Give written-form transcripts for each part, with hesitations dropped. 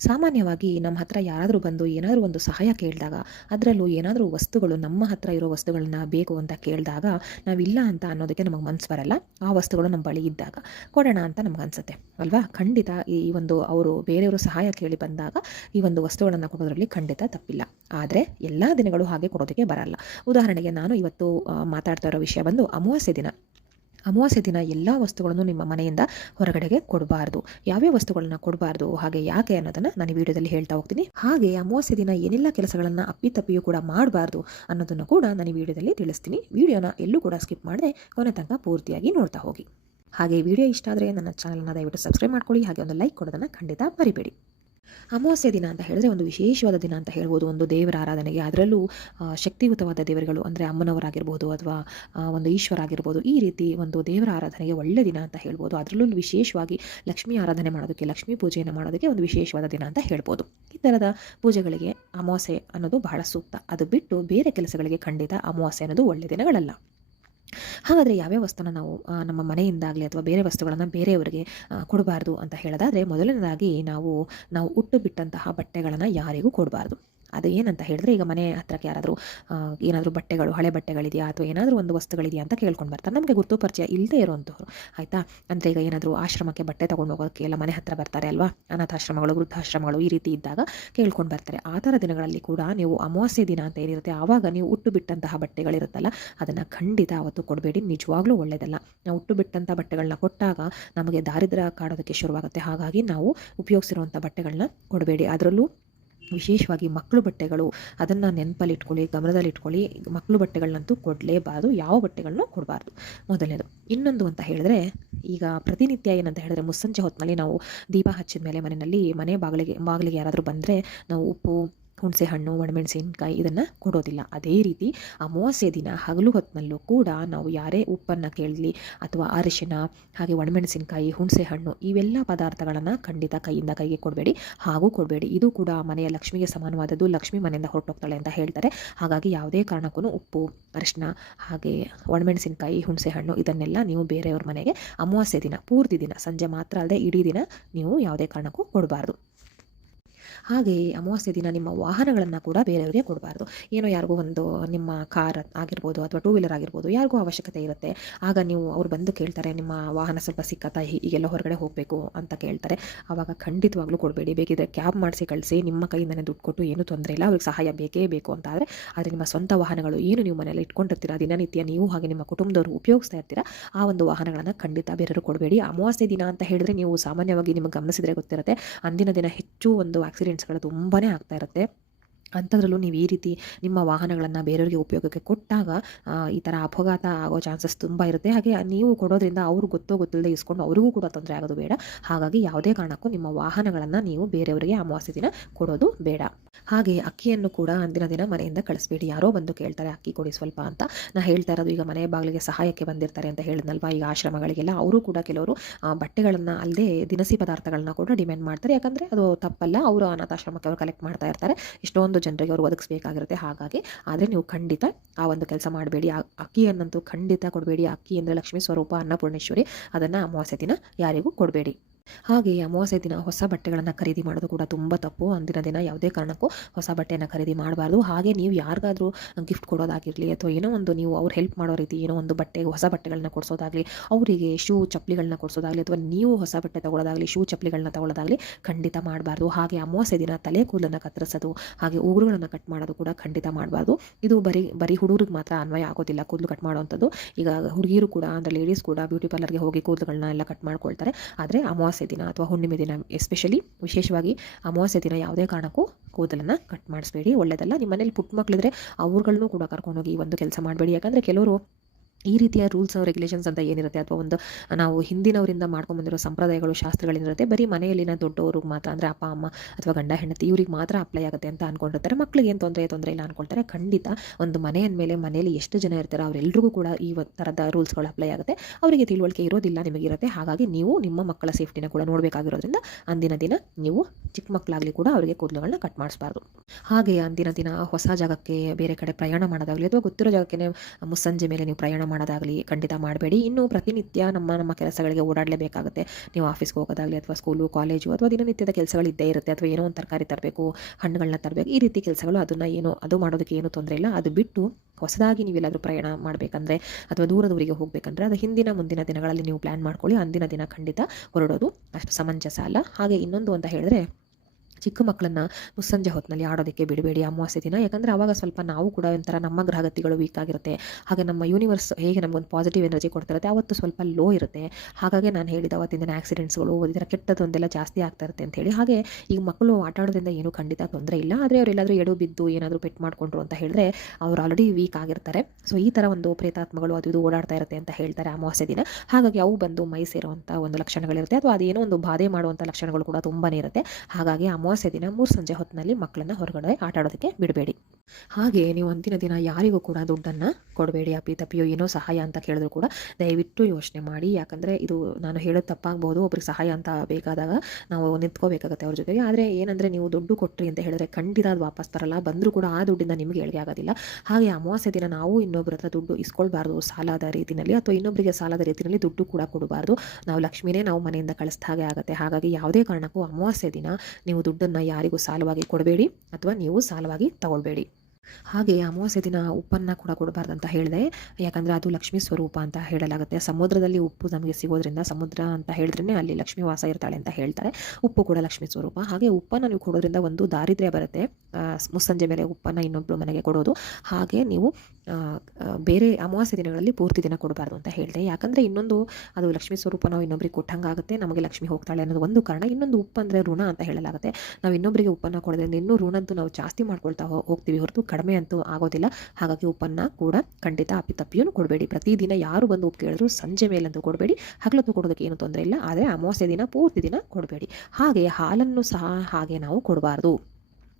ಸಾಮಾನ್ಯವಾಗಿ ನಮ್ಮ ಹತ್ರ ಯಾರಾದರೂ ಬಂದು ಏನಾದರೂ ಒಂದು ಸಹಾಯ ಕೇಳಿದಾಗ, ಅದರಲ್ಲೂ ಏನಾದರೂ ವಸ್ತುಗಳು ನಮ್ಮ ಹತ್ರ ಇರೋ ವಸ್ತುಗಳನ್ನ ಬೇಕು ಅಂತ ಕೇಳಿದಾಗ, ನಾವಿಲ್ಲ ಅಂತ ಅನ್ನೋದಕ್ಕೆ ನಮಗೆ ಮನಸ್ಸು ಬರಲ್ಲ. ಆ ವಸ್ತುಗಳು ನಮ್ಮ ಬಳಿ ಇದ್ದಾಗ ಕೊಡೋಣ ಅಂತ ನಮಗನ್ಸುತ್ತೆ ಅಲ್ವಾ? ಖಂಡಿತ ಈ ಒಂದು ಅವರು ಬೇರೆಯವರು ಸಹಾಯ ಕೇಳಿ ಬಂದಾಗ ಈ ಒಂದು ವಸ್ತುಗಳನ್ನು ಕೊಡೋದ್ರಲ್ಲಿ ಖಂಡಿತ ತಪ್ಪಿಲ್ಲ. ಆದರೆ ಎಲ್ಲ ದಿನಗಳು ಹಾಗೆ ಕೊಡೋದಕ್ಕೆ ಬರಲ್ಲ. ಉದಾಹರಣೆಗೆ ನಾನು ಇವತ್ತು ಮಾತಾಡ್ತಾ ಇರೋ ವಿಷಯ ಬಂದು ಅಮಾವಾಸ್ಯೆ ದಿನ. ಅಮಾವಾಸ್ಯೆ ದಿನ ಎಲ್ಲ ವಸ್ತುಗಳನ್ನು ನಿಮ್ಮ ಮನೆಯಿಂದ ಹೊರಗಡೆಗೆ ಕೊಡಬಾರ್ದು. ಯಾವ್ಯಾವ ವಸ್ತುಗಳನ್ನ ಕೊಡಬಾರ್ದು, ಹಾಗೆ ಯಾಕೆ ಅನ್ನೋದನ್ನು ನಾನು ಈ ವಿಡಿಯೋದಲ್ಲಿ ಹೇಳ್ತಾ ಹೋಗ್ತೀನಿ. ಹಾಗೆ ಅಮಾವಾಸ್ಯೆ ದಿನ ಏನೆಲ್ಲ ಕೆಲಸಗಳನ್ನು ಅಪ್ಪಿತಪ್ಪಿಯೂ ಕೂಡ ಮಾಡಬಾರ್ದು ಅನ್ನೋದನ್ನು ಕೂಡ ನಾನು ಈ ವಿಡಿಯೋದಲ್ಲಿ ತಿಳಿಸ್ತೀನಿ. ವಿಡಿಯೋನ ಎಲ್ಲೂ ಕೂಡ ಸ್ಕಿಪ್ ಮಾಡದೆ ಕೊನೆ ತನಕ ಪೂರ್ತಿಯಾಗಿ ನೋಡ್ತಾ ಹೋಗಿ. ಹಾಗೆ ವಿಡಿಯೋ ಇಷ್ಟ ಆದರೆ ನನ್ನ ಚಾನಲ್ನ ದಯವಿಟ್ಟು ಸಬ್ಸ್ಕ್ರೈಬ್ ಮಾಡ್ಕೊಳ್ಳಿ. ಹಾಗೆ ಒಂದು ಲೈಕ್ ಕೊಡೋದನ್ನು ಖಂಡಿತ ಮರಿಬೇಡಿ. ಅಮಾವಾಸ್ಯೆ ದಿನ ಅಂತ ಹೇಳಿದ್ರೆ ಒಂದು ವಿಶೇಷವಾದ ದಿನ ಅಂತ ಹೇಳ್ಬೋದು. ಒಂದು ದೇವರ ಆರಾಧನೆಗೆ, ಅದರಲ್ಲೂ ಶಕ್ತಿಯುತವಾದ ದೇವರುಗಳು ಅಂದರೆ ಅಮ್ಮನವರಾಗಿರ್ಬೋದು ಅಥವಾ ಒಂದು ಈಶ್ವರ ಆಗಿರ್ಬೋದು, ಈ ರೀತಿ ಒಂದು ದೇವರ ಆರಾಧನೆಗೆ ಒಳ್ಳೆ ದಿನ ಅಂತ ಹೇಳ್ಬೋದು. ಅದರಲ್ಲೂ ವಿಶೇಷವಾಗಿ ಲಕ್ಷ್ಮೀ ಆರಾಧನೆ ಮಾಡೋದಕ್ಕೆ, ಲಕ್ಷ್ಮೀ ಪೂಜೆಯನ್ನು ಮಾಡೋದಕ್ಕೆ ಒಂದು ವಿಶೇಷವಾದ ದಿನ ಅಂತ ಹೇಳ್ಬೋದು. ಈ ಥರದ ಪೂಜೆಗಳಿಗೆ ಅಮಾವಾಸ್ಯೆ ಅನ್ನೋದು ಬಹಳ ಸೂಕ್ತ. ಅದು ಬಿಟ್ಟು ಬೇರೆ ಕೆಲಸಗಳಿಗೆ ಖಂಡಿತ ಅಮಾವಾಸ್ಯೆ ಅನ್ನೋದು ಒಳ್ಳೆ ದಿನಗಳಲ್ಲ. ಹಾಗಾದರೆ ಯಾವ್ಯಾವ ವಸ್ತುನ ನಾವು ನಮ್ಮ ಮನೆಯಿಂದಾಗಲಿ ಅಥವಾ ಬೇರೆ ವಸ್ತುಗಳನ್ನು ಬೇರೆಯವರಿಗೆ ಕೊಡಬಾರ್ದು ಅಂತ ಹೇಳೋದಾದರೆ, ಮೊದಲನೇದಾಗಿ ನಾವು ಉಟ್ಟು ಬಿಟ್ಟಂತಹ ಬಟ್ಟೆಗಳನ್ನು ಯಾರಿಗೂ ಕೊಡಬಾರ್ದು. ಅದು ಏನಂತ ಹೇಳಿದ್ರೆ, ಈಗ ಮನೆ ಹತ್ರಕ್ಕೆ ಯಾರಾದರೂ ಏನಾದರೂ ಬಟ್ಟೆಗಳು, ಹಳೆ ಬಟ್ಟೆಗಳಿದೆಯಾ ಅಥವಾ ಏನಾದರೂ ಒಂದು ವಸ್ತುಗಳಿದೆಯಾ ಅಂತ ಕೇಳ್ಕೊಂಡು ಬರ್ತಾರೆ. ನಮಗೆ ಗುರುತು ಪರಿಚಯ ಇಲ್ಲದೆ ಇರುವಂಥವ್ರು, ಆಯಿತಾ? ಅಂದರೆ ಈಗ ಏನಾದರೂ ಆಶ್ರಮಕ್ಕೆ ಬಟ್ಟೆ ತೊಗೊಂಡು ಹೋಗೋಕ್ಕೆ ಎಲ್ಲ ಮನೆ ಹತ್ರ ಬರ್ತಾರೆ ಅಲ್ವಾ? ಅನಾಥಾಶ್ರಮಗಳು, ವೃದ್ಧಾಶ್ರಮಗಳು ಈ ರೀತಿ ಇದ್ದಾಗ ಕೇಳ್ಕೊಂಡು ಬರ್ತಾರೆ. ಆ ಥರ ದಿನಗಳಲ್ಲಿ ಕೂಡ ನೀವು ಅಮಾವಾಸ್ಯೆ ದಿನ ಅಂತ ಏನಿರುತ್ತೆ, ಆವಾಗ ನೀವು ಉಟ್ಟು ಬಿಟ್ಟಂತಹ ಬಟ್ಟೆಗಳಿರುತ್ತಲ್ಲ, ಅದನ್ನು ಖಂಡಿತ ಅವತ್ತು ಕೊಡಬೇಡಿ. ನಿಜವಾಗ್ಲೂ ಒಳ್ಳೆಯದಲ್ಲ. ನಾವು ಉಟ್ಟು ಬಿಟ್ಟಂಥ ಬಟ್ಟೆಗಳನ್ನ ಕೊಟ್ಟಾಗ ನಮಗೆ ದಾರಿದ್ರ್ಯ ಕಾಡೋದಕ್ಕೆ ಶುರುವಾಗುತ್ತೆ. ಹಾಗಾಗಿ ನಾವು ಉಪಯೋಗಿಸಿರುವಂಥ ಬಟ್ಟೆಗಳನ್ನ ಕೊಡಬೇಡಿ. ಅದರಲ್ಲೂ ವಿಶೇಷವಾಗಿ ಮಕ್ಕಳು ಬಟ್ಟೆಗಳು, ಅದನ್ನು ನೆನಪಲ್ಲಿಟ್ಕೊಳ್ಳಿ, ಗಮನದಲ್ಲಿಟ್ಕೊಳ್ಳಿ. ಮಕ್ಕಳು ಬಟ್ಟೆಗಳನ್ನಂತೂ ಕೊಡಲೇಬಾರ್ದು. ಯಾವ ಬಟ್ಟೆಗಳನ್ನೂ ಕೊಡಬಾರ್ದು, ಮೊದಲನೇದು. ಇನ್ನೊಂದು ಅಂತ ಹೇಳಿದ್ರೆ, ಈಗ ಪ್ರತಿನಿತ್ಯ ಏನಂತ ಹೇಳಿದ್ರೆ, ಮುಸ್ಸಂಜೆ ಹೊತ್ತಿನಲ್ಲಿ ನಾವು ದೀಪ ಹಚ್ಚಿದ ಮೇಲೆ ಮನೆ ಬಾಗಿಲಿಗೆ ಯಾರಾದರೂ ಬಂದರೆ ನಾವು ಉಪ್ಪು, ಹುಣಸೆ ಹಣ್ಣು, ಒಣಮೆಣಸಿನಕಾಯಿ ಇದನ್ನು ಕೊಡೋದಿಲ್ಲ. ಅದೇ ರೀತಿ ಅಮಾವಾಸ್ಯೆ ದಿನ ಹಗಲು ಹೊತ್ತಿನಲ್ಲೂ ಕೂಡ ನಾವು ಯಾರೇ ಉಪ್ಪನ್ನು ಕೇಳಲಿ ಅಥವಾ ಅರಿಶಿನ, ಹಾಗೆ ಒಣಮೆಣಸಿನಕಾಯಿ, ಹುಣಸೆ ಹಣ್ಣು ಇವೆಲ್ಲ ಪದಾರ್ಥಗಳನ್ನು ಖಂಡಿತ ಕೈಯಿಂದ ಕೈಗೆ ಕೊಡಬೇಡಿ. ಹಾಗೂ ಕೊಡಬೇಡಿ. ಇದು ಕೂಡ ಮನೆಯ ಲಕ್ಷ್ಮಿಗೆ ಸಮಾನವಾದದ್ದು. ಲಕ್ಷ್ಮಿ ಮನೆಯಿಂದ ಹೊರಟೋಗ್ತಾಳೆ ಅಂತ ಹೇಳ್ತಾರೆ. ಹಾಗಾಗಿ ಯಾವುದೇ ಕಾರಣಕ್ಕೂ ಉಪ್ಪು, ಅರಿಶಿನ, ಹಾಗೆ ಒಣಮೆಣಸಿನಕಾಯಿ, ಹುಣಸೆ ಹಣ್ಣು ಇದನ್ನೆಲ್ಲ ನೀವು ಬೇರೆಯವ್ರ ಮನೆಗೆ ಅಮಾವಾಸ್ಯೆ ದಿನ ಪೂರ್ತಿ ದಿನ, ಸಂಜೆ ಮಾತ್ರ ಅಲ್ಲದೆ ಇಡೀ ದಿನ ನೀವು ಯಾವುದೇ ಕಾರಣಕ್ಕೂ ಕೊಡಬಾರ್ದು. ಹಾಗೆಯೇ ಅಮಾವಾಸ್ಯೆ ದಿನ ನಿಮ್ಮ ವಾಹನಗಳನ್ನು ಕೂಡ ಬೇರೆಯವರಿಗೆ ಕೊಡಬಾರ್ದು. ಏನೋ ಯಾರಿಗೂ ಒಂದು ನಿಮ್ಮ ಕಾರ್ ಆಗಿರ್ಬೋದು ಅಥವಾ ಟೂ ವೀಲರ್ ಆಗಿರ್ಬೋದು, ಯಾರಿಗೂ ಅವಶ್ಯಕತೆ ಇರುತ್ತೆ. ಆಗ ನೀವು ಅವ್ರು ಬಂದು ಕೇಳ್ತಾರೆ, ನಿಮ್ಮ ವಾಹನ ಸ್ವಲ್ಪ ಸಿಕ್ಕತ್ತಾ, ಹೀಗೆಲ್ಲ ಹೊರಗಡೆ ಹೋಗಬೇಕು ಅಂತ ಕೇಳ್ತಾರೆ. ಆವಾಗ ಖಂಡಿತವಾಗ್ಲೂ ಕೊಡಬೇಡಿ. ಬೇಕಿದ್ರೆ ಕ್ಯಾಬ್ ಮಾಡಿಸಿ ಕಳಿಸಿ, ನಿಮ್ಮ ಕೈಯಿಂದನೇ ದುಡ್ಡು ಕೊಟ್ಟು ಏನೂ ತೊಂದರೆ ಇಲ್ಲ. ಅವ್ರಿಗೆ ಸಹಾಯ ಬೇಕೇ ಬೇಕು ಅಂತ ಆದರೆ ನಿಮ್ಮ ಸ್ವಂತ ವಾಹನಗಳು ಏನು ನೀವು ಮನೆಯಲ್ಲಿ ಇಟ್ಕೊಂಡಿರ್ತೀರ, ದಿನನಿತ್ಯ ನೀವು ಹಾಗೆ ನಿಮ್ಮ ಕುಟುಂಬದವರು ಉಪಯೋಗಿಸ್ತಾ ಇರ್ತೀರ, ಆ ಒಂದು ವಾಹನಗಳನ್ನು ಖಂಡಿತ ಬೇರೆಯವರು ಕೊಡಬೇಡಿ. ಅಮಾವಾಸ್ಯೆ ದಿನ ಅಂತ ಹೇಳಿದ್ರೆ ನೀವು ಸಾಮಾನ್ಯವಾಗಿ ನಿಮಗೆ ಗಮನಿಸಿದರೆ ಗೊತ್ತಿರುತ್ತೆ, ಅಂದಿನ ದಿನ ಹೆಚ್ಚು ಒಂದು ಆಕ್ಸಿಡೆಂಟ್ಸ್ಗಳು ತುಂಬಾ ಆಗ್ತಾ ಇರುತ್ತೆ. ಅಂಥದ್ರಲ್ಲೂ ನೀವು ಈ ರೀತಿ ನಿಮ್ಮ ವಾಹನಗಳನ್ನು ಬೇರೆಯವರಿಗೆ ಉಪಯೋಗಕ್ಕೆ ಕೊಟ್ಟಾಗ ಈ ಥರ ಅಪಘಾತ ಆಗೋ ಚಾನ್ಸಸ್ ತುಂಬ ಇರುತ್ತೆ. ಹಾಗೆ ನೀವು ಕೊಡೋದ್ರಿಂದ ಅವರು ಗೊತ್ತಿಲ್ಲದೆ ಇಸ್ಕೊಂಡು ಅವರಿಗೂ ಕೂಡ ತೊಂದರೆ ಆಗೋದು ಬೇಡ. ಹಾಗಾಗಿ ಯಾವುದೇ ಕಾರಣಕ್ಕೂ ನಿಮ್ಮ ವಾಹನಗಳನ್ನು ನೀವು ಬೇರೆಯವರಿಗೆ ಅಮಾವಾಸ್ಯೆ ದಿನ ಕೊಡೋದು ಬೇಡ. ಹಾಗೆ ಅಕ್ಕಿಯನ್ನು ಕೂಡ ಅಂದಿನ ದಿನ ಮನೆಯಿಂದ ಕಳಿಸ್ಬೇಡಿ. ಯಾರೋ ಬಂದು ಕೇಳ್ತಾರೆ ಅಕ್ಕಿ ಕೊಡಿ ಸ್ವಲ್ಪ ಅಂತ. ನಾನು ಹೇಳ್ತಾ ಇರೋದು, ಈಗ ಮನೆ ಬಾಗಿಲಿಗೆ ಸಹಾಯಕ್ಕೆ ಬಂದಿರ್ತಾರೆ ಅಂತ ಹೇಳಿದ್ನಲ್ವಾ, ಈಗ ಆಶ್ರಮಗಳಿಗೆಲ್ಲ ಅವರು ಕೂಡ ಕೆಲವರು ಬಟ್ಟೆಗಳನ್ನು ಅಲ್ಲದೆ ದಿನಸಿ ಪದಾರ್ಥಗಳನ್ನ ಕೂಡ ಡಿಮ್ಯಾಂಡ್ ಮಾಡ್ತಾರೆ. ಯಾಕಂದರೆ ಅದು ತಪ್ಪಲ್ಲ, ಅವರು ಅನಾಥಾಶ್ರಮಕ್ಕೆ ಅವರು ಕಲೆಕ್ಟ್ ಮಾಡ್ತಾ ಇರ್ತಾರೆ. ಇಷ್ಟೊಂದು ಜನರಿಗೆ ಅವರು ಒದಗಿಸಬೇಕಾಗಿರುತ್ತೆ. ಹಾಗಾಗಿ ಆದರೆ ನೀವು ಖಂಡಿತ ಆ ಒಂದು ಕೆಲಸ ಮಾಡಬೇಡಿ. ಅಕ್ಕಿಯನ್ನಂತೂ ಖಂಡಿತ ಕೊಡಬೇಡಿ. ಅಕ್ಕಿ ಅಂದರೆ ಲಕ್ಷ್ಮೀ ಸ್ವರೂಪ, ಅನ್ನಪೂರ್ಣೇಶ್ವರಿ. ಅದನ್ನು ಅಮಾವಾಸ್ಯೆ ದಿನ ಯಾರಿಗೂ ಕೊಡಬೇಡಿ. ಹಾಗೆ ಅಮಾವಾಸ್ಯೆ ದಿನ ಹೊಸ ಬಟ್ಟೆಗಳನ್ನು ಖರೀದಿ ಮಾಡೋದು ಕೂಡ ತುಂಬ ತಪ್ಪು. ಅಂದಿನ ದಿನ ಯಾವುದೇ ಕಾರಣಕ್ಕೂ ಹೊಸ ಬಟ್ಟೆಯನ್ನು ಖರೀದಿ ಮಾಡಬಾರ್ದು. ಹಾಗೆ ನೀವು ಯಾರಿಗಾದರೂ ಗಿಫ್ಟ್ ಕೊಡೋದಾಗಿರಲಿ ಅಥವಾ ಏನೋ ಒಂದು ನೀವು ಅವ್ರು ಹೆಲ್ಪ್ ಮಾಡೋ ರೀತಿ ಏನೋ ಒಂದು ಹೊಸ ಬಟ್ಟೆಗಳನ್ನ ಕೊಡಿಸೋದಾಗಲಿ, ಅವರಿಗೆ ಶೂ ಚಪ್ಪಲಿಗಳನ್ನ ಕೊಡಿಸೋದಾಗಲಿ ಅಥವಾ ನೀವು ಹೊಸ ಬಟ್ಟೆ ತೊಗೊಳ್ಳೋದಾಗಲಿ, ಶೂ ಚಪ್ಪಲಿಗಳನ್ನ ತೊಗೊಳ್ಳೋದಾಗಲಿ ಖಂಡಿತ ಮಾಡಬಾರ್ದು. ಹಾಗೆ ಅಮಾವಾಸ್ಯೆ ದಿನ ತಲೆ ಕೂದಲನ್ನು ಕತ್ತರಿಸೋದು, ಹಾಗೆ ಉಗುರುಗಳನ್ನು ಕಟ್ ಮಾಡೋದು ಕೂಡ ಖಂಡಿತ ಮಾಡಬಾರ್ದು. ಇದು ಬರೀ ಹುಡುಗರಿಗೆ ಮಾತ್ರ ಅನ್ವಯ ಆಗೋದಿಲ್ಲ ಕೂದಲು ಕಟ್ ಮಾಡುವಂಥದ್ದು. ಈಗ ಹುಡುಗಿಯರು ಕೂಡ ಅಂದರೆ ಲೇಡೀಸ್ ಕೂಡ ಬ್ಯೂಟಿ ಪಾರ್ಲರ್ಗೆ ಹೋಗಿ ಕೂದಲುಗಳನ್ನ ಎಲ್ಲ ಕಟ್ ಮಾಡ್ಕೊಳ್ತಾರೆ. ಆದರೆ ಅಮಾವಾಸ್ಯೆ ದಿನ ಅಥವಾ ಹುಣ್ಣಿಮೆ ದಿನ ಎಸ್ಪೆಷಲಿ ವಿಶೇಷವಾಗಿ ಅಮಾವಾಸ್ಯೆ ದಿನ ಯಾವುದೇ ಕಾರಣಕ್ಕೂ ಕೂದಲನ್ನು ಕಟ್ ಮಾಡಿಸ್ಬೇಡಿ, ಒಳ್ಳೆಯದಲ್ಲ. ನಿಮ್ಮ ಮನೇಲಿ ಪುಟ್ಟ ಮಕ್ಕಳಿದ್ರೆ ಅವ್ರುಗಳನ್ನೂ ಕೂಡ ಕರ್ಕೊಂಡೋಗಿ ಈ ಒಂದು ಕೆಲಸ ಮಾಡಬೇಡಿ. ಯಾಕಂದರೆ ಕೆಲವರು ಈ ರೀತಿಯ ರೂಲ್ಸ್ ರೆಗ್ಯುಲೇಷನ್ಸ್ ಅಂತ ಏನಿರುತ್ತೆ ಅಥವಾ ಒಂದು ನಾವು ಹಿಂದಿನವರಿಂದ ಮಾಡ್ಕೊಂಡ್ಬಂದಿರೋ ಸಂಪ್ರದಾಯಗಳು, ಶಾಸ್ತ್ರಗಳೇನಿರುತ್ತೆ ಬರೀ ಮನೆಯಲ್ಲಿನ ದೊಡ್ಡವ್ರಿಗೆ ಮಾತ್ರ ಅಂದರೆ ಅಪ್ಪ ಅಮ್ಮ ಅಥವಾ ಗಂಡ ಹೆಂಡತಿ ಇವ್ರಿಗೆ ಮಾತ್ರ ಅಪ್ಲೈ ಆಗುತ್ತೆ ಅಂತ ಅಂದ್ಕೊಂಡಿರ್ತಾರೆ. ಮಕ್ಕಳಿಗೆ ಏನು ತೊಂದರೆ ಇಲ್ಲ ಅಂದ್ಕೊಳ್ತಾರೆ. ಖಂಡಿತ ಒಂದು ಮನೆಯ ಮೇಲೆ ಮನೆಯಲ್ಲಿ ಎಷ್ಟು ಜನ ಇರ್ತಾರೆ ಅವರೆಲ್ಲರಿಗೂ ಕೂಡ ಈ ಥರದ ರೂಲ್ಸ್ಗಳು ಅಪ್ಲೈ ಆಗುತ್ತೆ. ಅವರಿಗೆ ತಿಳುವಳಿಕೆ ಇರೋದಿಲ್ಲ, ನಿಮಗಿರುತ್ತೆ. ಹಾಗಾಗಿ ನೀವು ನಿಮ್ಮ ಮಕ್ಕಳ ಸೇಫ್ಟಿನ ಕೂಡ ನೋಡಬೇಕಾಗಿರೋದ್ರಿಂದ ಅಂದಿನ ದಿನ ನೀವು ಚಿಕ್ಕ ಮಕ್ಕಳಾಗಲಿ ಕೂಡ ಅವರಿಗೆ ಕೂದಲುಗಳನ್ನ ಕಟ್ ಮಾಡಿಸಬಾರ್ದು. ಹಾಗೆ ಅಂದಿನ ದಿನ ಹೊಸ ಜಾಗಕ್ಕೆ ಬೇರೆ ಕಡೆ ಪ್ರಯಾಣ ಮಾಡೋದಾಗಲಿ ಅಥವಾ ಗೊತ್ತಿರೋ ಜಾಗಕ್ಕೆ ಮುಸ್ಸಂಜೆ ಮೇಲೆ ನೀವು ಪ್ರಯಾಣ ಮಾಡೋದಾಗಲಿ ಖಂಡಿತ ಮಾಡಬೇಡಿ. ಇನ್ನು ಪ್ರತಿನಿತ್ಯ ನಮ್ಮ ಕೆಲಸಗಳಿಗೆ ಓಡಾಡಲೇಬೇಕಾಗುತ್ತೆ. ನೀವು ಆಫೀಸ್ಗೆ ಹೋಗೋದಾಗಲಿ ಅಥವಾ ಸ್ಕೂಲು, ಕಾಲೇಜು ಅಥವಾ ದಿನನಿತ್ಯದ ಕೆಲಸಗಳು ಇದ್ದೇ ಇರುತ್ತೆ. ಅಥವಾ ಏನೋ ಒಂದು ತರಕಾರಿ ತರಬೇಕು, ಹಣ್ಣುಗಳನ್ನ ತರಬೇಕು, ಈ ರೀತಿ ಕೆಲಸಗಳು ಅದು ಮಾಡೋದಕ್ಕೆ ಏನು ತೊಂದರೆ ಇಲ್ಲ. ಅದು ಬಿಟ್ಟು ಹೊಸದಾಗಿ ನೀವೆಲ್ಲಾದರೂ ಪ್ರಯಾಣ ಮಾಡಬೇಕಂದ್ರೆ ಅಥವಾ ದೂರದ ಊರಿಗೆ ಹೋಗಬೇಕಂದ್ರೆ ಅದು ಹಿಂದಿನ ಮುಂದಿನ ದಿನಗಳಲ್ಲಿ ನೀವು ಪ್ಲ್ಯಾನ್ ಮಾಡ್ಕೊಳ್ಳಿ. ಅಂದಿನ ದಿನ ಖಂಡಿತ ಹೊರಡೋದು ಅಷ್ಟು ಸಮಂಜಸ ಅಲ್ಲ. ಹಾಗೆ ಇನ್ನೊಂದು ಅಂತ ಹೇಳಿದ್ರೆ, ಚಿಕ್ಕ ಮಕ್ಕಳನ್ನು ಮುಸ್ಸಂಜೆ ಹೊತ್ತಿನಲ್ಲಿ ಆಡೋದಕ್ಕೆ ಬಿಡಬೇಡಿ ಅಮಾವಾಸ್ಯೆ ದಿನ. ಯಾಕಂದರೆ ಆವಾಗ ಸ್ವಲ್ಪ ನಾವು ಕೂಡ ಒಂಥರ ನಮ್ಮ ಗ್ರಹಗತಿಗಳು ವೀಕ್ ಆಗಿರುತ್ತೆ. ಹಾಗೆ ನಮ್ಮ ಯೂನಿವರ್ಸ್ ಹೇಗೆ ನಮಗೊಂದು ಪಾಸಿಟಿವ್ ಎನರ್ಜಿ ಕೊಡ್ತಿರುತ್ತೆ, ಅವತ್ತು ಸ್ವಲ್ಪ ಲೋ ಇರುತ್ತೆ. ಹಾಗಾಗಿ ನಾನು ಹೇಳಿದ ಅವತ್ತಿನ ದಿನ ಆಕ್ಸಿಡೆಂಟ್ಸ್ಗಳು ಈ ಥರ ಕೆಟ್ಟದೊಂದೆಲ್ಲ ಜಾಸ್ತಿ ಆಗ್ತಾ ಇರುತ್ತೆ ಅಂತ ಹೇಳಿ. ಹಾಗೆ ಈಗ ಮಕ್ಕಳು ಆಟ ಆಡೋದ್ರಿಂದ ಏನೂ ಖಂಡಿತ ತೊಂದರೆ ಇಲ್ಲ. ಆದರೆ ಅವರೆಲ್ಲಾದರೂ ಎಡು ಬಿದ್ದು ಏನಾದರೂ ಪೆಟ್ಟು ಮಾಡಿಕೊಂಡ್ರು ಅಂತ ಹೇಳಿದ್ರೆ ಅವ್ರು ಆಲ್ರೆಡಿ ವೀಕ್ ಆಗಿರ್ತಾರೆ. ಸೊ ಈ ಥರ ಒಂದು ಪ್ರೇತಾತ್ಮಗಳು ಅದು ಇದು ಓಡಾಡ್ತಾ ಇರುತ್ತೆ ಅಂತ ಹೇಳ್ತಾರೆ ಅಮಾವಾಸ್ಯೆ ದಿನ. ಹಾಗಾಗಿ ಅವು ಬಂದು ಮೈ ಸೇರುವಂಥ ಒಂದು ಲಕ್ಷಣಗಳಿರುತ್ತೆ, ಅಥವಾ ಅದೇನೋ ಒಂದು ಬಾಧೆ ಮಾಡುವಂಥ ಲಕ್ಷಣಗಳು ಕೂಡ ತುಂಬಾ ಇರುತ್ತೆ. ಹಾಗಾಗಿ ಅಮಾವಾಸ್ಯೆ ದಿನ ಸಂಜೆ ಹೊತ್ತಿನಲ್ಲಿ ಮಕ್ಕಳನ್ನ ಹೊರಗಡೆ ಆಟ ಆಡೋದಕ್ಕೆ ಬಿಡಬೇಡಿ. ಹಾಗೆ ನೀವು ಅಂದಿನ ದಿನ ಯಾರಿಗೂ ಕೂಡ ದುಡ್ಡನ್ನು ಕೊಡಬೇಡಿ. ಅಪ್ಪಿತಪ್ಪಿಯೋ ಏನೋ ಸಹಾಯ ಅಂತ ಕೇಳಿದ್ರು ಕೂಡ ದಯವಿಟ್ಟು ಯೋಚನೆ ಮಾಡಿ. ಯಾಕಂದರೆ ಇದು ನಾನು ಹೇಳೋದು ತಪ್ಪಾಗ್ಬೋದು. ಒಬ್ರಿಗೆ ಸಹಾಯ ಅಂತ ಬೇಕಾದಾಗ ನಾವು ನಿಂತ್ಕೋಬೇಕಾಗುತ್ತೆ ಅವ್ರ ಜೊತೆಗೆ. ಆದರೆ ಏನಂದರೆ ನೀವು ದುಡ್ಡು ಕೊಟ್ರಿ ಅಂತ ಹೇಳಿದ್ರೆ ಖಂಡಿತ ಅದು ವಾಪಸ್ ಬರಲ್ಲ. ಬಂದರೂ ಕೂಡ ಆ ದುಡ್ಡಿಂದ ನಿಮಗೆ ಏಳಿಗೆ ಆಗೋದಿಲ್ಲ. ಹಾಗೆ ಅಮಾವಾಸ್ಯೆ ದಿನ ನಾವು ಇನ್ನೊಬ್ಬರ ಹತ್ರ ದುಡ್ಡು ಇಸ್ಕೊಳ್ಬಾರ್ದು ಸಾಲದ ರೀತಿಯಲ್ಲಿ, ಅಥವಾ ಇನ್ನೊಬ್ಬರಿಗೆ ಸಾಲದ ರೀತಿಯಲ್ಲಿ ದುಡ್ಡು ಕೂಡ ಕೊಡಬಾರ್ದು. ನಾವು ಲಕ್ಷ್ಮಿನೇ ನಾವು ಮನೆಯಿಂದ ಕಳಿಸಿದ ಹಾಗೆ ಆಗುತ್ತೆ. ಹಾಗಾಗಿ ಯಾವುದೇ ಕಾರಣಕ್ಕೂ ಅಮಾವಾಸ್ಯೆ ದಿನ ನೀವು ದುಡ್ಡನ್ನು ಯಾರಿಗೂ ಸಾಲವಾಗಿ ಕೊಡಬೇಡಿ ಅಥವಾ ನೀವು ಸಾಲವಾಗಿ ತಗೊಳ್ಬೇಡಿ. ಹಾಗೆ ಅಮಾವಾಸ್ಯೆ ದಿನ ಉಪ್ಪನ್ನು ಕೂಡ ಕೊಡಬಾರ್ದಂತ ಹೇಳಿದೆ. ಯಾಕಂದರೆ ಅದು ಲಕ್ಷ್ಮೀ ಸ್ವರೂಪ ಅಂತ ಹೇಳಲಾಗುತ್ತೆ. ಸಮುದ್ರದಲ್ಲಿ ಉಪ್ಪು ನಮಗೆ ಸಿಗೋದ್ರಿಂದ, ಸಮುದ್ರ ಅಂತ ಹೇಳಿದ್ರೇ ಅಲ್ಲಿ ಲಕ್ಷ್ಮೀ ವಾಸ ಇರ್ತಾಳೆ ಅಂತ ಹೇಳ್ತಾರೆ. ಉಪ್ಪು ಕೂಡ ಲಕ್ಷ್ಮೀ ಸ್ವರೂಪ. ಹಾಗೆ ಉಪ್ಪನ್ನು ನೀವು ಕೊಡೋದ್ರಿಂದ ಒಂದು ದಾರಿದ್ರ್ಯ ಬರುತ್ತೆ. ಮುಸ್ಸಂಜೆ ಮೇಲೆ ಉಪ್ಪನ್ನು ಇನ್ನೊಬ್ಬರು ಮನೆಗೆ ಕೊಡೋದು. ಹಾಗೆ ನೀವು ಬೇರೆ ಅಮಾವಾಸ್ಯೆ ದಿನಗಳಲ್ಲಿ ಪೂರ್ತಿ ದಿನ ಕೊಡಬಾರ್ದು ಅಂತ ಹೇಳಿದೆ. ಯಾಕಂದರೆ ಇನ್ನೊಂದು ಅದು ಲಕ್ಷ್ಮೀ ಸ್ವರೂಪ ನಾವು ಇನ್ನೊಬ್ಬರಿಗೆ ಕೊಟ್ಟಂಗಾಗುತ್ತೆ, ನಮಗೆ ಲಕ್ಷ್ಮಿ ಹೋಗ್ತಾಳೆ ಅನ್ನೋದು ಒಂದು ಕಾರಣ. ಇನ್ನೊಂದು ಉಪ್ಪು ಅಂದರೆ ಋಣ ಅಂತ ಹೇಳಲಾಗುತ್ತೆ. ನಾವು ಇನ್ನೊಬ್ಬರಿಗೆ ಉಪ್ಪನ್ನು ಕೊಡೋದ್ರಿಂದ ಇನ್ನೂ ಋಣದ್ದು ನಾವು ಜಾಸ್ತಿ ಮಾಡ್ಕೊಳ್ತಾ ಹೋಗ್ತೀವಿ ಹೊರತು ಕಡಿಮೆ ಅಂತೂ ಆಗೋದಿಲ್ಲ. ಹಾಗಾಗಿ ಉಪ್ಪನ್ನು ಕೂಡ ಖಂಡಿತ ಅಪ್ಪಿತಪ್ಪಿಯೂ ಕೊಡಬೇಡಿ. ಪ್ರತಿದಿನ ಯಾರು ಬಂದು ಉಪ್ಪು ಕೇಳಿದ್ರು ಸಂಜೆ ಮೇಲಂತೂ ಕೊಡಬೇಡಿ. ಹಗಲತ್ತು ಕೊಡೋದಕ್ಕೆ ಏನು ತೊಂದರೆ ಇಲ್ಲ, ಆದರೆ ಅಮಾವಾಸ್ಯೆ ದಿನ ಪೂರ್ತಿ ದಿನ ಕೊಡಬೇಡಿ. ಹಾಗೆ ಹಾಲನ್ನು ಸಹ ಹಾಗೆ ನಾವು ಕೊಡಬಾರ್ದು.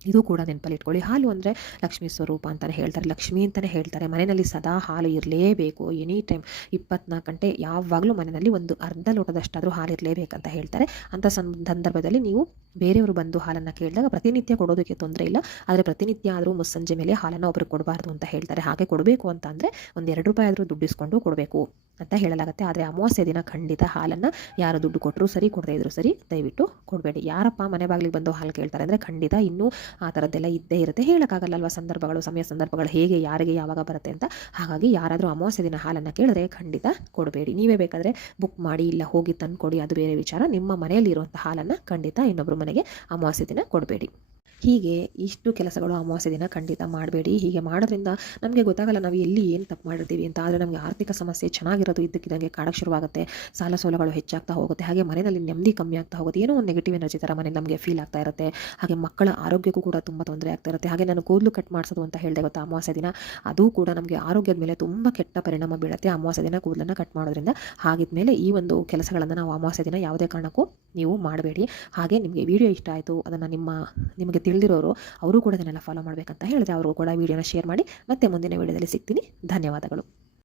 ಇದು ಕೂಡ ನೆನಪಲ್ಲಿ ಇಟ್ಕೊಳ್ಳಿ. ಹಾಲು ಅಂದರೆ ಲಕ್ಷ್ಮೀ ಸ್ವರೂಪ ಅಂತಲೇ ಹೇಳ್ತಾರೆ, ಲಕ್ಷ್ಮಿ ಅಂತಲೇ ಹೇಳ್ತಾರೆ. ಮನೆಯಲ್ಲಿ ಸದಾ ಹಾಲು ಇರಲೇಬೇಕು. ಎನಿ ಟೈಮ್ 24 ಗಂಟೆ ಯಾವಾಗಲೂ ಮನೆಯಲ್ಲಿ ಒಂದು ಅರ್ಧ ಲೋಟದಷ್ಟಾದರೂ ಹಾಲು ಇರಲೇಬೇಕಂತ ಹೇಳ್ತಾರೆ. ಅಂಥ ಸಂದರ್ಭದಲ್ಲಿ ನೀವು ಬೇರೆಯವರು ಬಂದು ಹಾಲನ್ನು ಕೇಳಿದಾಗ ಪ್ರತಿನಿತ್ಯ ಕೊಡೋದಕ್ಕೆ ತೊಂದರೆ ಇಲ್ಲ, ಆದರೆ ಪ್ರತಿನಿತ್ಯ ಆದರೂ ಮುಸ್ಸಂಜೆ ಮೇಲೆ ಹಾಲನ್ನು ಒಬ್ರಿಗೆ ಕೊಡಬಾರ್ದು ಅಂತ ಹೇಳ್ತಾರೆ. ಹಾಗೆ ಕೊಡಬೇಕು ಅಂತ ಅಂದರೆ ಒಂದು 2 ರೂಪಾಯಿ ಆದರೂ ದುಡ್ಡಿಸ್ಕೊಂಡು ಕೊಡಬೇಕು ಅಂತ ಹೇಳಲಾಗುತ್ತೆ. ಆದರೆ ಅಮಾವಾಸ್ಯೆ ದಿನ ಖಂಡಿತ ಹಾಲನ್ನು ಯಾರು ದುಡ್ಡು ಕೊಟ್ಟರು ಸರಿ, ಕೊಡದೇ ಇದ್ರು ಸರಿ, ದಯವಿಟ್ಟು ಕೊಡಬೇಡಿ. ಯಾರಪ್ಪ ಮನೆ ಬಾಗಿಲಿಗೆ ಬಂದು ಹಾಲು ಕೇಳ್ತಾರೆ ಅಂದರೆ ಖಂಡಿತ ಇನ್ನೂ ಆ ಥರದ್ದೆಲ್ಲ ಇದ್ದೇ ಇರುತ್ತೆ. ಹೇಳೋಕ್ಕಾಗಲ್ಲಲ್ವ, ಸಮಯ ಸಂದರ್ಭಗಳು ಹೇಗೆ ಯಾರಿಗೆ ಯಾವಾಗ ಬರುತ್ತೆ ಅಂತ. ಹಾಗಾಗಿ ಯಾರಾದರೂ ಅಮಾವಾಸ್ಯೆ ದಿನ ಹಾಲನ್ನು ಕೇಳಿದ್ರೆ ಖಂಡಿತ ಕೊಡಬೇಡಿ. ನೀವೇ ಬೇಕಾದರೆ ಬುಕ್ ಮಾಡಿ ಇಲ್ಲ ಹೋಗಿ ತಂದುಕೊಡಿ, ಅದು ಬೇರೆ ವಿಚಾರ. ನಿಮ್ಮ ಮನೆಯಲ್ಲಿ ಇರುವಂಥ ಹಾಲನ್ನು ಖಂಡಿತ ಇನ್ನೊಬ್ಬರು ಮನೆಗೆ ಅಮಾವಾಸ್ಯೆ ದಿನ ಕೊಡಬೇಡಿ. ಹೀಗೆ ಇಷ್ಟು ಕೆಲಸಗಳು ಅಮಾವಾಸ್ಯೆ ದಿನ ಖಂಡಿತ ಮಾಡಬೇಡಿ. ಹೀಗೆ ಮಾಡೋದ್ರಿಂದ ನಮಗೆ ಗೊತ್ತಾಗಲ್ಲ ನಾವು ಎಲ್ಲಿ ಏನು ತಪ್ಪು ಮಾಡಿರ್ತೀವಿ ಅಂತ. ಆದರೆ ನಮಗೆ ಆರ್ಥಿಕ ಸಮಸ್ಯೆ ಚೆನ್ನಾಗಿರೋದು ಇದ್ದಕ್ಕಿದ್ದಂಗೆ ಕಾಡಕ್ಕೆ ಶುರುವಾಗುತ್ತೆ, ಸಾಲ ಸೋಲಗಳು ಹೆಚ್ಚಾಗ್ತಾ ಹೋಗುತ್ತೆ. ಹಾಗೆ ಮನೆಯಲ್ಲಿ ನೆಮ್ಮದಿ ಕಮ್ಮಿ ಆಗ್ತಾ ಹೋಗುತ್ತೆ. ಏನೋ ಒಂದು ನೆಗೆಟಿವ್ ಎನರ್ಜಿ ಥರ ಮನೇಲಿ ನಮಗೆ ಫೀಲ್ ಆಗ್ತಾ ಇರುತ್ತೆ. ಹಾಗೆ ಮಕ್ಕಳ ಆರೋಗ್ಯಕ್ಕೂ ಕೂಡ ತುಂಬ ತೊಂದರೆ ಆಗ್ತಾ ಇರುತ್ತೆ. ಹಾಗೆ ನಾನು ಕೂದಲು ಕಟ್ ಮಾಡಿಸೋದು ಅಂತ ಹೇಳಿದೆ ಗೊತ್ತಾ ಅಮಾವಾಸ್ಯೆ ದಿನ, ಅದು ಕೂಡ ನಮಗೆ ಆರೋಗ್ಯದ ಮೇಲೆ ತುಂಬ ಕೆಟ್ಟ ಪರಿಣಾಮ ಬೀಳುತ್ತೆ. ಅಮಾವಾಸ್ಯೆ ದಿನ ಕೂದಲನ್ನು ಕಟ್ ಮಾಡೋದ್ರಿಂದ. ಹಾಗಿದ್ಮೇಲೆ ಈ ಒಂದು ಕೆಲಸಗಳನ್ನು ನಾವು ಅಮಾವಾಸ್ಯೆ ದಿನ ಯಾವುದೇ ಕಾರಣಕ್ಕೂ ನೀವು ಮಾಡಬೇಡಿ. ಹಾಗೆ ನಿಮಗೆ ವಿಡಿಯೋ ಇಷ್ಟ ಆಯಿತು, ಅದನ್ನು ನಿಮಗೆ ತಿಳಿದಿರೋರು ಅವರು ಕೂಡ ಇದನ್ನೆಲ್ಲ ಫಾಲೋ ಮಾಡಬೇಕಂತ ಹೇಳಿದೆ. ಅವರು ಕೂಡ ವಿಡಿಯೋನ ಶೇರ್ ಮಾಡಿ. ಮತ್ತೆ ಮುಂದಿನ ವಿಡಿಯೋದಲ್ಲಿ ಸಿಗ್ತೀನಿ. ಧನ್ಯವಾದಗಳು.